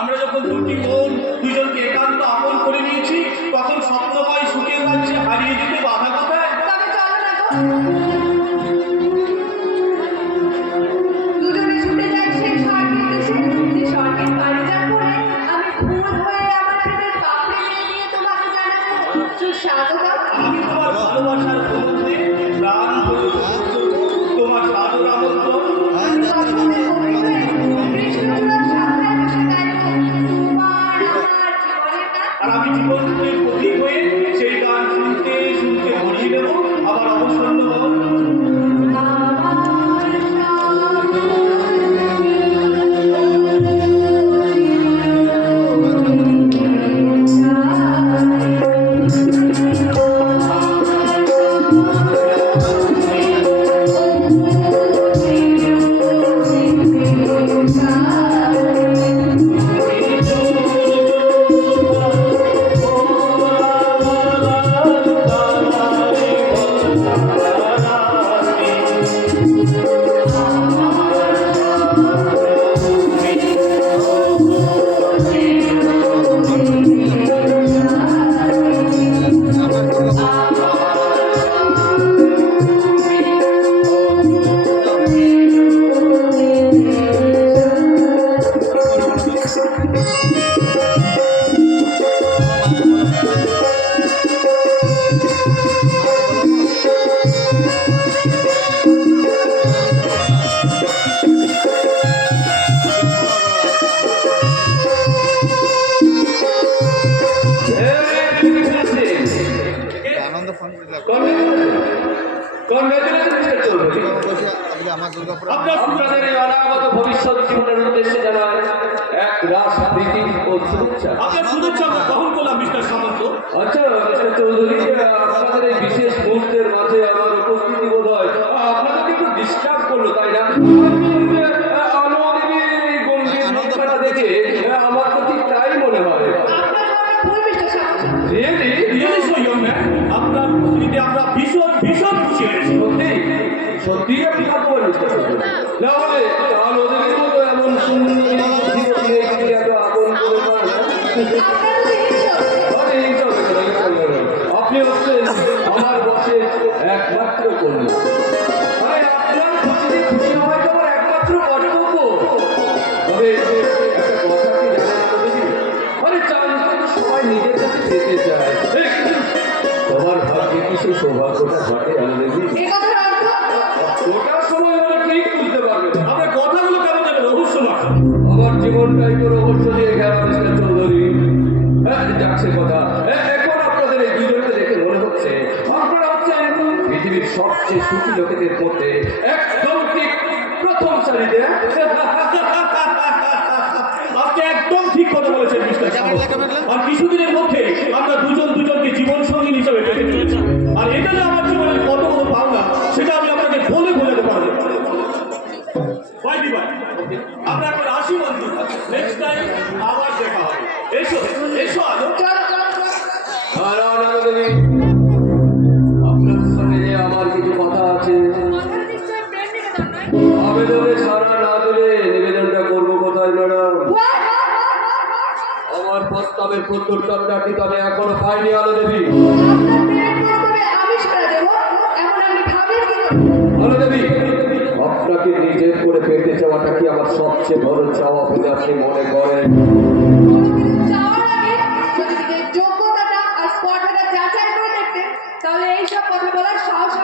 আমরা যখন দুটি মন দুজনকে একান্ত আপন করে নিয়েছি তখন স্বপ্নময় সুখের রাজ্যে হারিয়ে দিতে বাধা কোথায়? দুজনে ছুটে যাই সেই স্বর্গের দেশে, যে স্বর্গের পারিজাত করে আমি ফুল হয়ে আমার প্রেমের পাপড়ি নিয়ে তোমাকে জানাবো সুস্বাগতম। আমি তোমার ভালোবাসার বন্ধুতে প্রাণ তোমার সাদর আমন্ত্রণ। আর আমি জীবনের প্রতীক হয়ে সেই গান শুনতে শুনতে ভরিয়ে দেবো আবার অবসন্ন হব। আপনাদের এই অনাগত ভবিষ্যৎ জীবনের উদ্দেশ্যে জানার এক রাস প্রীতি ও শুভেচ্ছা। আপনার শুভেচ্ছা গ্রহণ করলাম মিস্টার সামন্ত। আচ্ছা মিস্টার চৌধুরী, আমাদের এই বিশেষ মুহূর্তের মাঝে আমার উপস্থিতি বোধ হয় আপনাদেরকে একটু ডিস্টার্ব করলো, তাই না? দেখে আমার তো ঠিক তাই মনে হয়। আপনার উপস্থিতিতে আমরা ভীষণ ভীষণ খুশি হয়েছি। সত্যি আপনি ভাগ্যবান মিস্টার চৌধুরী। না হলে ওদের মতো এমন সুন্দরী আপন করে আপনি হচ্ছেন আমার বসের একমাত্র কন্যা। আপনার খুশিতে খুশি হওয়াই তোমার একমাত্র কর্তব্য। তবে একটা কথা কি জানেন চান তো সবাই নিজের কাছে যেতে চায়, তোমার ভাগ্যে কি সেই সৌভাগ্যটা ঘটে? ওটার সময় আমরা ঠিক বুঝতে পারবেন। আপনার কথাগুলো কেমন যাবে রহস্যময়। আমার জীবনটাই তো রহস্য দিয়ে গেল মিস্টার চৌধুরী। যাচ্ছে কথা, এখন আপনাদের এই দুজনকে দেখে মনে হচ্ছে আপনারা হচ্ছেন পৃথিবীর সবচেয়ে সুখী লোকেদের মধ্যে একদম ঠিক প্রথম সারিতে। আপনি একদম ঠিক কথা বলেছেন মিস্টার সামন্ত। আর কিছুদিনের মধ্যে আমরা দুজন দুজনকে জীবন সঙ্গী হিসেবে পেতে চলেছি। আর এটা যে আমার জীবনের কত বড় ভাবনা সেটা আমি আপনাকে বলে বোঝাতে পারবো। আমরা এখন আসি বন্ধু, নেক্সট টাইম আবার দেখা হবে। এসো এসো আলো। আপনার সঙ্গে যে আমার কিছু কথা আছে, আবেদনে সারা না দিলে নিবেদনটা করবো কোথায় ম্যাডাম? আমার প্রস্তাবের প্রত্যুত্তরটা কি তবে এখনো পাইনি আলো দেবী? আলো দেবী, আপনাকে নিজের করে পেতে চাওয়াটা কি আমার সবচেয়ে বড় চাওয়া বলে আপনি মনে করেন? তাহলে এইসব কথা বলার সাহস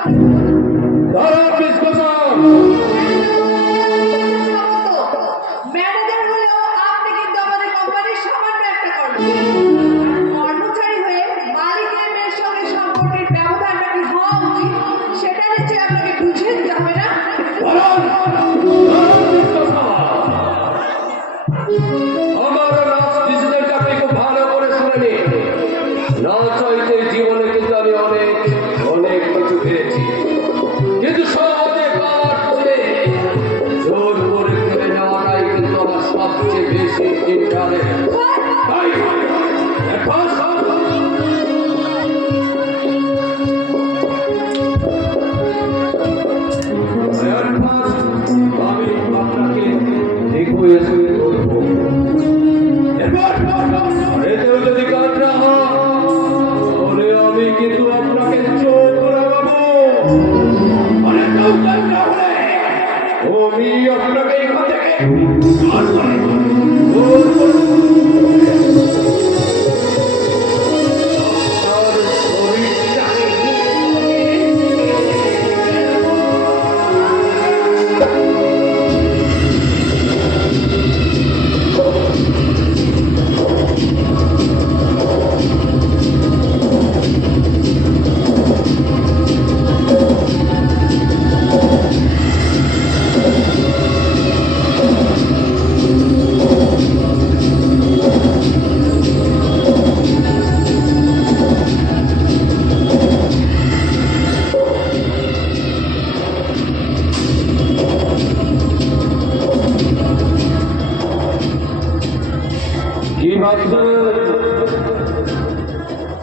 ম্যানেজার হলেও আপনি কিন্তু আমাদের কোম্পানির সামান্য একটা কর্মচারী হয়ে মালিকের মেয়ের সঙ্গে সম্পর্কের ব্যবধানটা কি হওয়া উচিত সেটা নিশ্চয়ই আপনাকে বুঝে দিতে হবে না। আমার লাস্ট ডিসিশনটা আপনি খুব ভালো করে শুনে নিন। না চাইতে জীবনে কিন্তু আমি অনেক অনেক কিছু পেয়েছি, কিন্তু সহজে পাওয়ার পরে জোর করে কেড়ে নেওয়াটাই কিন্তু আমার সবচেয়ে বেশি ইন্টারেস্ট। আমি আপনাকে রিকোয়েস্ট করব, এতেও যদি কাজ না হয় তাহলে আমি কিন্তু আপনাকে চোখ লাগাবো। আমি আপনাকে এখান থেকে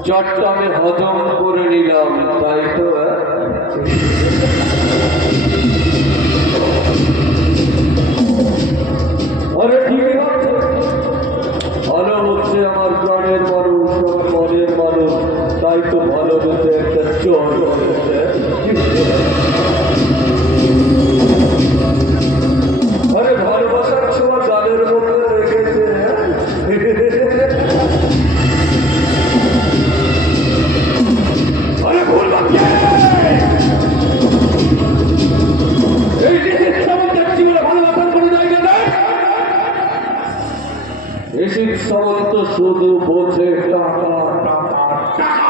চট্টমে হজম করে নিলাম, তাই তো? আরে ঠিক আছে, ভালো হচ্ছে আমার প্রাণের মানুষ, আমার মনের মানুষ, তাই তো ভালো বলতে একটা চোর হচ্ছে। আরে ভালোবাসার সময় গানের মধ্যে রেখেছে। আরে ভুল এই দেশের সামন্তের জীবনে ভালোবাসার কোনো জায়গা নেই। দেশের সামন্ত শুধু বোঝে টাকা টাকা টাকা।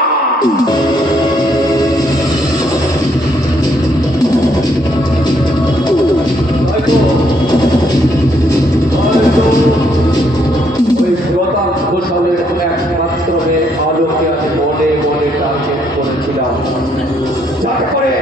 ওই প্রতাপ ঘোষালের একমাত্র আলোকে আমি মনে মনে টার্গেট করেছিলাম, যার পরে